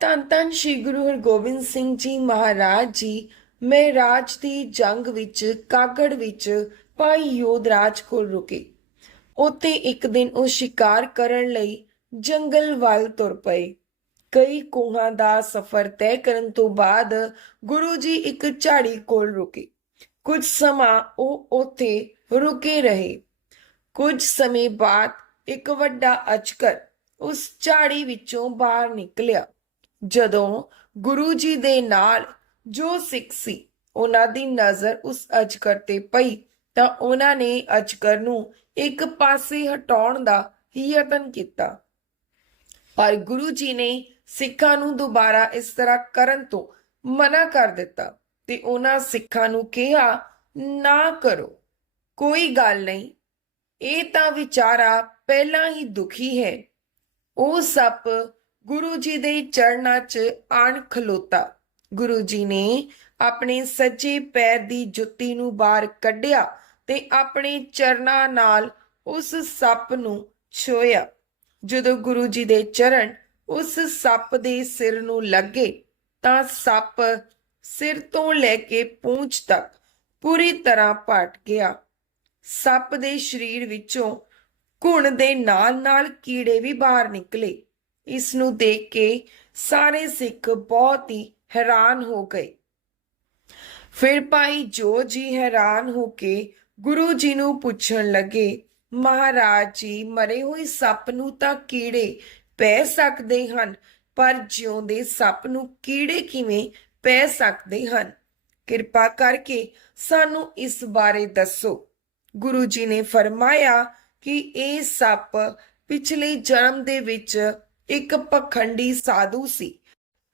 ਧੰਨ ਧੰਨ ਸ੍ਰੀ ਗੁਰੂ ਹਰਗੋਬਿੰਦ ਸਿੰਘ ਜੀ ਮਹਾਰਾਜ ਜੀ ਮਹਿਰਾਜ ਦੀ ਜੰਗ ਵਿੱਚ, ਕਾਗੜ ਵਿੱਚ ਭਾਈ ਯੋਧਰਾਜ ਕੋਲ ਰੁਕੇ। ਉੱਥੇ ਇੱਕ ਦਿਨ ਉਹ ਸ਼ਿਕਾਰ ਕਰਨ ਲਈ ਜੰਗਲ ਵੱਲ ਤੁਰ ਪਏ। ਕਈ ਕੋਹਾਂ ਦਾ ਸਫ਼ਰ ਤੈਅ ਕਰਨ ਤੋਂ ਬਾਅਦ ਗੁਰੂ ਜੀ ਇੱਕ ਝਾੜੀ ਕੋਲ ਰੁਕੇ। ਕੁਝ ਸਮਾਂ ਉਹ ਉੱਥੇ ਰੁਕੇ ਰਹੇ। ਕੁਝ ਸਮੇਂ ਬਾਅਦ ਇੱਕ ਵੱਡਾ ਅਚਕਰ ਉਸ ਝਾੜੀ ਵਿੱਚੋਂ ਬਾਹਰ ਨਿਕਲਿਆ। ਜਦੋਂ ਗੁਰੂ ਜੀ ਦੇ ਨਾਲ ਜੋ ਸਿੱਖ ਸੀ, ਉਹਨਾਂ ਦੀ ਨਜ਼ਰ ਉਸ ਅਜਗਰ ਤੇ ਪਈ, ਤਾਂ ਉਹਨਾਂ ਨੇ ਅਜਗਰ ਨੂੰ ਇੱਕ ਪਾਸੇ ਹਟਾਉਣ ਦਾ ਯਤਨ ਕੀਤਾ। ਪਰ ਗੁਰੂ ਜੀ ਨੇ ਸਿੱਖਾਂ ਨੂੰ ਦੁਬਾਰਾ ਇਸ ਤਰ੍ਹਾਂ ਕਰਨ ਤੋਂ ਮਨਾ ਕਰ ਦਿੱਤਾ ਤੇ ਉਹਨਾਂ ਸਿੱਖਾਂ ਨੂੰ ਕਿਹਾ, ਨਾ ਕਰੋ, ਕੋਈ ਗੱਲ ਨਹੀਂ, ਇਹ ਤਾਂ ਵਿਚਾਰਾ ਪਹਿਲਾਂ ਹੀ ਦੁਖੀ ਹੈ। ਉਹ ਸੱਪ ਗੁਰੂ ਜੀ ਦੇ ਚਰਨਾਂ 'ਚ ਆਣ ਖਲੋਤਾ। ਗੁਰੂ ਜੀ ਨੇ ਆਪਣੇ ਸੱਜੇ ਪੈਰ ਦੀ ਜੁੱਤੀ ਨੂੰ ਬਾਹਰ ਕੱਢਿਆ ਤੇ ਆਪਣੇ ਚਰਨਾਂ ਨਾਲ ਉਸ ਸੱਪ ਨੂੰ ਛੋਇਆ ਜਦੋਂ ਗੁਰੂ ਜੀ ਦੇ ਚਰਨ ਉਸ ਸੱਪ ਦੇ ਸਿਰ ਨੂੰ ਲੱਗੇ ਤਾਂ ਸੱਪ ਸਿਰ ਤੋਂ ਲੈ ਕੇ ਪੂੰਛ ਤੱਕ ਪੂਰੀ ਤਰ੍ਹਾਂ ਪਟ ਗਿਆ। ਸੱਪ ਦੇ ਸਰੀਰ ਵਿੱਚੋਂ ਘੁਣ ਦੇ ਨਾਲ-ਨਾਲ ਕੀੜੇ ਵੀ ਬਾਹਰ ਨਿਕਲੇ। ਇਸ ਨੂੰ ਦੇਖ ਕੇ ਸਾਰੇ ਸਿੱਖ ਬਹੁਤ ਹੀ ਹੈਰਾਨ ਹੋ ਗਏ। ਫਿਰ ਭਾਈ ਜੋ ਜੀ ਹੈਰਾਨ ਹੋ ਕੇ ਗੁਰੂ ਜੀ ਨੂੰ ਪੁੱਛਣ ਲੱਗੇ, ਮਹਾਰਾਜ ਜੀ, ਮਰੇ ਹੋਏ ਸੱਪ ਨੂੰ ਤਾਂ ਕੀੜੇ ਪੈ ਸਕਦੇ ਹਨ, ਪਰ ਜਿਉਂਦੇ ਸੱਪ ਨੂੰ ਕੀੜੇ ਕਿਵੇਂ ਪੈ ਸਕਦੇ ਹਨ? ਕਿਰਪਾ ਕਰਕੇ ਸਾਨੂੰ ਇਸ ਬਾਰੇ ਦੱਸੋ। ਗੁਰੂ ਜੀ ਨੇ ਫਰਮਾਇਆ ਕਿ ਇਹ ਸੱਪ ਪਿਛਲੇ ਜਨਮ ਦੇ ਵਿੱਚ ਇੱਕ ਪਖੰਡੀ ਸਾਧੂ ਸੀ।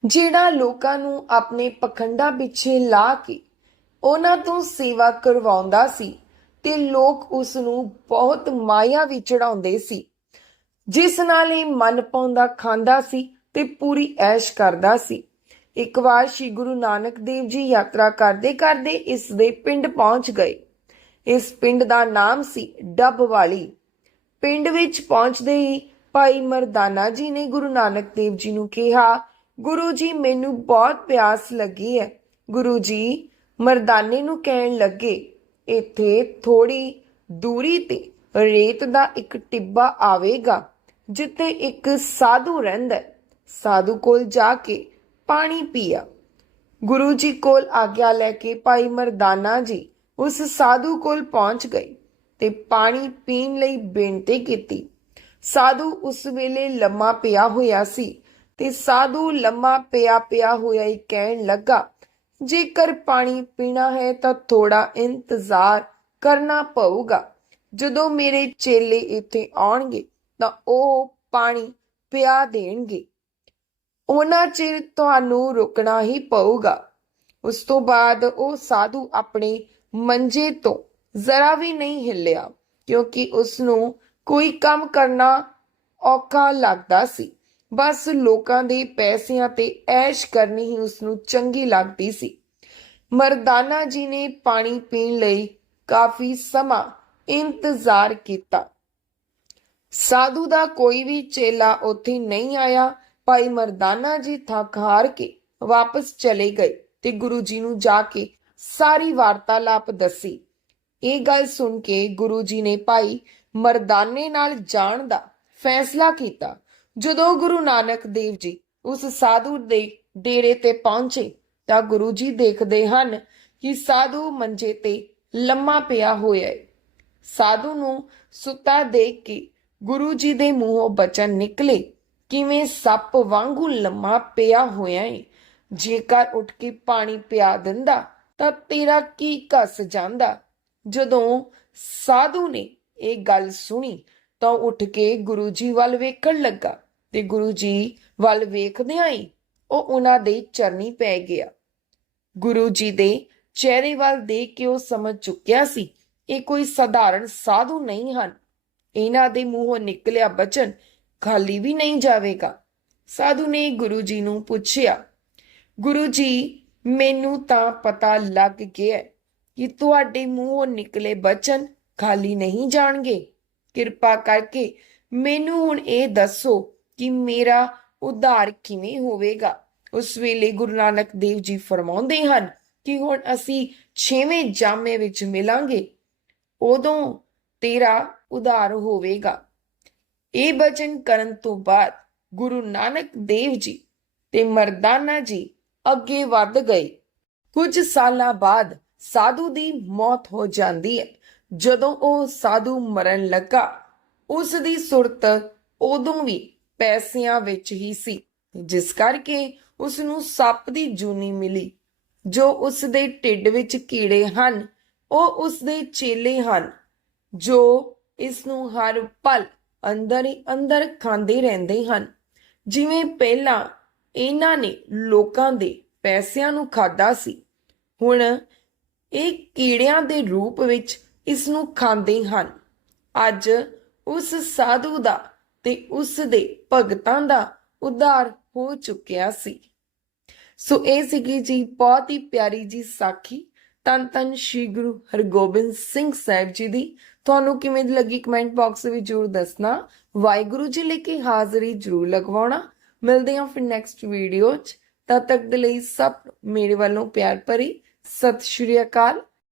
ਜਿਹੜਾ ਲੋਕਾਂ ਨੂੰ ਆਪਣੇ ਪਖੰਡਾਂ ਪਿੱਛੇ ਲਾ ਕੇ ਉਹਨਾਂ ਤੋਂ ਸੇਵਾ ਕਰਵਾਉਂਦਾ ਸੀ ਤੇ ਲੋਕ ਉਸ ਨੂੰ ਬਹੁਤ ਮਾਇਆ ਵਿੱਚ ਚੜਾਉਂਦੇ ਸੀ। ਜਿਸ ਨਾਲ ਇਹ ਮਨ ਪਾਉਂਦਾ, ਖਾਂਦਾ ਸੀ ਤੇ ਪੂਰੀ ਐਸ਼ ਕਰਦਾ ਸੀ। ਇੱਕ ਵਾਰ ਸ੍ਰੀ ਗੁਰੂ ਨਾਨਕ ਦੇਵ ਜੀ ਯਾਤਰਾ ਕਰਦੇ ਕਰਦੇ ਇਸ ਦੇ ਪਿੰਡ ਪਹੁੰਚ ਗਏ। ਇਸ ਪਿੰਡ ਦਾ ਨਾਮ ਸੀ ਡੱਬ ਵਾਲੀ ਪਿੰਡ ਵਿੱਚ ਪਹੁੰਚਦੇ ਹੀ ਭਾਈ ਮਰਦਾਨਾ ਜੀ ਨੇ ਗੁਰੂ ਨਾਨਕ ਦੇਵ ਜੀ ਨੂੰ ਕਿਹਾ, ਗੁਰੂ ਜੀ, ਮੈਨੂੰ ਬਹੁਤ ਪਿਆਸ ਲੱਗੀ ਹੈ। ਗੁਰੂ ਜੀ ਮਰਦਾਨੇ ਨੂੰ ਕਹਿਣ ਲੱਗੇ, ਇੱਥੇ ਥੋੜੀ ਦੂਰੀ ਤੇ ਰੇਤ ਦਾ ਇੱਕ ਟਿੱਬਾ ਆਵੇਗਾ, ਜਿੱਥੇ ਇੱਕ ਸਾਧੂ ਰਹਿੰਦਾ ਸਾਧੂ ਕੋਲ ਜਾ ਕੇ ਪਾਣੀ ਪੀਆ। ਗੁਰੂ ਜੀ ਕੋਲ ਆਗਿਆ ਲੈ ਕੇ ਭਾਈ ਮਰਦਾਨਾ ਜੀ ਉਸ ਸਾਧੂ ਕੋਲ ਪਹੁੰਚ ਗਏ ਤੇ ਪਾਣੀ ਪੀਣ ਲਈ ਬੇਨਤੀ ਕੀਤੀ। ਸਾਧੂ ਉਸ ਵੇਲੇ ਲੰਮਾ ਪਿਆ ਹੋਇਆ ਸੀ ਤੇ ਸਾਧੂ ਲੰਮਾ ਪਿਆ ਪਿਆ ਹੋਇਆ ਹੀ ਕਹਿਣ ਲੱਗਾ, ਜੇਕਰ ਪਾਣੀ ਪੀਣਾ ਹੈ ਤਾਂ ਥੋੜਾ ਇੰਤਜ਼ਾਰ ਕਰਨਾ ਪਊਗਾ। ਜਦੋਂ ਮੇਰੇ ਚੇਲੇ ਇੱਥੇ ਆਉਣਗੇ ਤਾਂ ਉਹ ਪਾਣੀ ਪਿਆ ਦੇਣਗੇ। ਉਹਨਾਂ ਚਿਰ ਤੁਹਾਨੂੰ ਰੁਕਣਾ ਹੀ ਪਊਗਾ। ਉਸ ਤੋਂ ਬਾਅਦ ਉਹ ਸਾਧੂ ਆਪਣੇ ਮੰਜੇ ਤੋਂ ਜ਼ਰਾ ਵੀ ਨਹੀਂ ਹਿੱਲਿਆ, ਕਿਉਂਕਿ ਉਸ ਨੂੰ ਕੋਈ ਕੰਮ ਕਰਨਾ ਔਖਾ ਲੱਗਦਾ ਸੀ। ਬਸ ਲੋਕਾਂ ਦੇ ਪੈਸਿਆਂ ਤੇ ਐਸ਼ ਕਰਨੀ ਹੀ ਉਸ ਨੂੰ ਚੰਗੀ ਲੱਗਦੀ ਸੀ। ਮਰਦਾਨਾ ਜੀ ਨੇ ਪਾਣੀ ਪੀਣ ਲਈ ਕਾਫੀ ਸਮਾਂ ਇੰਤਜ਼ਾਰ ਕੀਤਾ। ਸਾਧੂ ਦਾ ਕੋਈ ਵੀ ਚੇਲਾ ਉੱਥੇ ਨਹੀਂ ਆਇਆ। ਭਾਈ ਮਰਦਾਨਾ ਜੀ ਥੱਕ ਹਾਰ ਕੇ ਵਾਪਸ ਚਲੇ ਗਏ ਤੇ ਗੁਰੂ ਜੀ ਨੂੰ ਜਾ ਕੇ ਸਾਰੀ ਵਾਰਤਾਲਾਪ ਦੱਸੀ। ਇਹ ਗੱਲ ਸੁਣ ਕੇ ਗੁਰੂ ਜੀ ਨੇ ਭਾਈ ਮਰਦਾਨੇ ਨਾਲ ਜਾਣ ਦਾ ਫੈਸਲਾ ਕੀਤਾ। ਜਦੋਂ ਗੁਰੂ ਨਾਨਕ ਦੇਵ ਜੀ ਉਸ ਸਾਧੂ ਦੇ ਡੇਰੇ ਤੇ ਪਹੁੰਚੇ ਤਾਂ ਗੁਰੂ ਜੀ ਦੇਖਦੇ ਹਨ ਕਿ ਸਾਧੂ ਮੰਜੇ ਤੇ ਲੰਮਾ ਪਿਆ ਹੋਇਆ ਹੈ ਸਾਧੂ ਨੂੰ ਸੁੱਤਾ ਦੇਖ ਕੇ ਗੁਰੂ ਜੀ ਦੇ ਮੂੰਹੋਂ ਬਚਨ ਨਿਕਲੇ, ਕਿਵੇਂ ਸੱਪ ਵਾਂਗੂ ਲੰਮਾ ਪਿਆ ਹੋਇਆ ਏ। ਜੇਕਰ ਉੱਠ ਕੇ ਪਾਣੀ ਪਿਆ ਦਿੰਦਾ ਤਾਂ ਤੇਰਾ ਕੀ ਕੱਸ ਜਾਂਦਾ? ਜਦੋਂ ਸਾਧੂ ਨੇ ਇਹ ਗੱਲ ਸੁਣੀ ਤਾਂ ਉੱਠ ਕੇ ਗੁਰੂ ਜੀ ਵੱਲ ਵੇਖਣ ਲੱਗਾ ਤੇ ਗੁਰੂ ਜੀ ਵੱਲ ਵੇਖਦਿਆਂ ਹੀ ਉਹ ਉਹਨਾਂ ਦੇ ਚਰਨੀ ਪੈ ਗਿਆ। ਗੁਰੂ ਜੀ ਦੇ ਚਿਹਰੇ ਵੱਲ ਦੇਖ ਕੇ ਉਹ ਸਮਝ ਚੁੱਕਿਆ ਸੀ, ਇਹ ਕੋਈ ਸਧਾਰਨ ਸਾਧੂ ਨਹੀਂ ਹਨ। ਇਹਨਾਂ ਦੇ ਮੂੰਹੋਂ ਨਿਕਲਿਆ ਬਚਨ ਖਾਲੀ ਵੀ ਨਹੀਂ ਜਾਵੇਗਾ। ਸਾਧੂ ਨੇ ਗੁਰੂ ਜੀ ਨੂੰ ਪੁੱਛਿਆ, ਗੁਰੂ ਜੀ, ਮੈਨੂੰ ਤਾਂ ਪਤਾ ਲੱਗ ਗਿਆ ਕਿ ਤੁਹਾਡੇ ਮੂੰਹੋਂ ਨਿਕਲੇ ਬਚਨ ਖਾਲੀ ਨਹੀਂ ਜਾਣਗੇ। ਕਿਰਪਾ ਕਰਕੇ ਮੈਨੂੰ ਹੁਣ ਇਹ ਦੱਸੋ ਕਿ ਮੇਰਾ ਉਧਾਰ ਕਿਵੇਂ ਹੋਵੇਗਾ। ਉਸ ਵੇਲੇ ਗੁਰੂ ਨਾਨਕ ਦੇਵ ਜੀ ਫਰਮਾਉਂਦੇ ਹਨ ਕਿ ਹੁਣ ਅਸੀਂ ਛੇਵੇਂ ਜਾਮੇ ਵਿੱਚ ਮਿਲਾਂਗੇ, ਉਦੋਂ ਤੇਰਾ ਉਧਾਰ ਹੋਵੇਗਾ। ਇਹ ਬਚਨ ਕਰਨ ਤੋਂ ਬਾਅਦ ਗੁਰੂ ਨਾਨਕ ਦੇਵ ਜੀ ਤੇ ਮਰਦਾਨਾ ਜੀ ਅੱਗੇ ਵੱਧ ਗਏ। ਕੁਝ ਸਾਲਾਂ ਬਾਅਦ ਸਾਧੂ ਦੀ ਮੌਤ ਹੋ ਜਾਂਦੀ ਹੈ। ਜਦੋਂ ਉਹ ਸਾਧੂ ਮਰਨ ਲੱਗਾ ਉਸ ਦੀ ਸੁਰਤ ਉਦੋਂ ਵੀ ਪੈਸਿਆਂ ਵਿੱਚ ਹੀ ਸੀ, ਜਿਸ ਕਰਕੇ ਉਸ ਨੂੰ ਸੱਪ ਦੀ ਜੂਨੀ ਮਿਲੀ। ਜੋ ਉਸ ਦੇ ਢਿੱਡ ਵਿੱਚ ਕੀੜੇ ਹਨ, ਉਹ ਉਸ ਦੇ ਚੇਲੇ ਹਨ, ਜੋ ਇਸ ਨੂੰ ਹਰ ਪਲ ਅੰਦਰ ਹੀ ਅੰਦਰ ਖਾਂਦੇ ਰਹਿੰਦੇ ਹਨ। ਜਿਵੇਂ ਪਹਿਲਾਂ ਇਹਨਾਂ ਨੇ ਲੋਕਾਂ ਦੇ ਪੈਸਿਆਂ ਨੂੰ ਖਾਦਾ ਸੀ, ਹੁਣ ਇਹ ਕੀੜਿਆਂ ਦੇ ਰੂਪ ਵਿੱਚ ਇਸ ਨੂੰ ਖਾਂਦੇ ਹਨ। ਅੱਜ ਉਸ ਸਾਧੂ ਦਾ ਤੇ ਉਸ ਦੇ ਭਗਤਾਂ ਦਾ ਉਧਾਰ ਹੋ ਚੁੱਕਿਆ ਸੀ। ਸੋ ਇਹ ਸੀਗੀ ਜੀ ਬਹੁਤ ਹੀ ਪਿਆਰੀ ਜੀ ਸਾਖੀ। ਤਨ ਤਨ ਸ਼੍ਰੀ ਗੁਰੂ ਹਰਗੋਬਿੰਦ ਸਿੰਘ ਸਾਹਿਬ ਜੀ ਦੀ। ਤੁਹਾਨੂੰ ਕਿਵੇਂ ਲੱਗੀ ਕਮੈਂਟ ਬਾਕਸ ਵਿੱਚ ਜਰੂਰ ਦੱਸਣਾ। ਵਾਹਿਗੁਰੂ ਜੀ ਲੈ ਕੇ ਹਾਜ਼ਰੀ ਜਰੂਰ ਲਗਵਾਉਣਾ। ਮਿਲਦੇ ਹਾਂ ਫਿਰ ਨੈਕਸਟ ਵੀਡੀਓ 'ਚ। ਤਦ ਤੱਕ ਦੇ ਲਈ ਸਭ ਮੇਰੇ ਵੱਲੋਂ ਪਿਆਰ ਭਰੀ। ਸਤਿ ਸ਼੍ਰੀ ਅਕਾਲ।